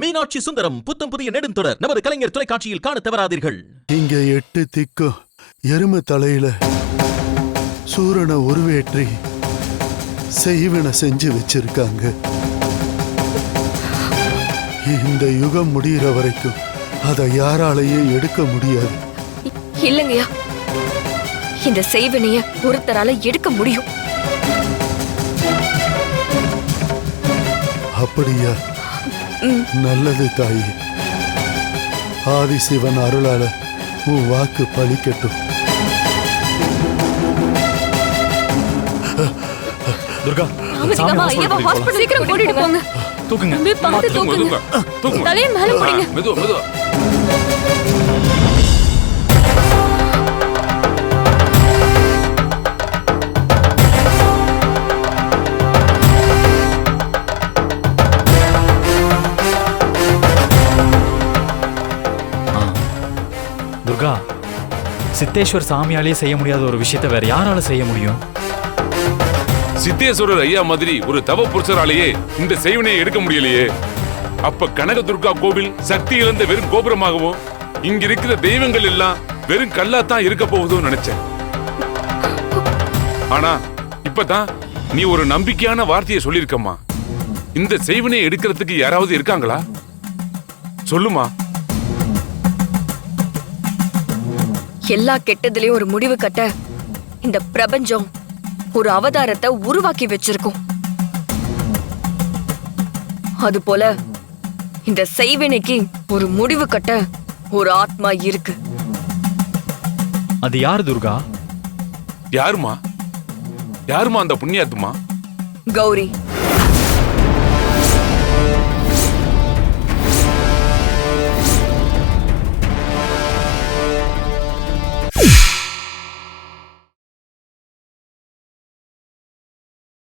மீனாட்சி சுந்தரம் புத்தம் புதிய நெடுந்தொடர் நமது கலைஞர் தொலைக்காட்சியில் காண தவறாதீர்கள். இங்க 8 திக்கும் எருமை தலையில சூரனை உருவேற்றி செய்வன செஞ்சு வச்சிருக்காங்க. இந்த யுகம் முடிகிற வரைக்கும் அதை யாராலையும் எடுக்க முடியாது. இல்லங்கய்யா, இந்த செய்வனைய ஒருத்தரால எடுக்க முடியும். அப்படியா? நல்லது தாயி. ஆதிசிவன் அருளால உன் வாக்கு பலிக்கட்டும். துர்கா, சீக்கிரம் கூட்டிட்டு போங்க. தூக்குங்க. தலையை மேல போடுங்க. மெதுவா மெதுவா. துர்கா, சித்தேஸ்வர் சாமியாலே செய்ய முடியாத ஒரு விஷயத்தை வேற யாரால செய்ய முடியும்? சித்தேஸ்வரர் ஐயா மாதிரி ஒரு தவ புருஷராலேயே இந்த செய்வினையை எடுக்க முடியலையே. அப்ப கனக துர்கா கோவில் சக்தி இழந்த வெறும் கோபுரமாகவும் இங்க இருக்கிற தெய்வங்கள் எல்லாம் வெறும் கல்லாத்தான் இருக்க போகுதுன்னு நினைச்சேன். ஆனா இப்பதான் நீ ஒரு நம்பிக்கையான வார்த்தையை சொல்லிருக்கம்மா. இந்த செய்வினையை எடுக்கிறதுக்கு யாராவது இருக்காங்களா? சொல்லுமா. எல்லா கெட்டதுலயும் ஒரு முடிவு கட்ட இந்த பிரபஞ்சம் ஒரு அவதாரத்தை உருவாக்கி வச்சிருக்கும். அதுபோல இந்த செய்வினைக்கு ஒரு முடிவு கட்ட ஒரு ஆத்மா இருக்கு. அது யார் துர்கா? யாருமா? யாருமா அந்த புண்ணியாத்மா? கௌரி.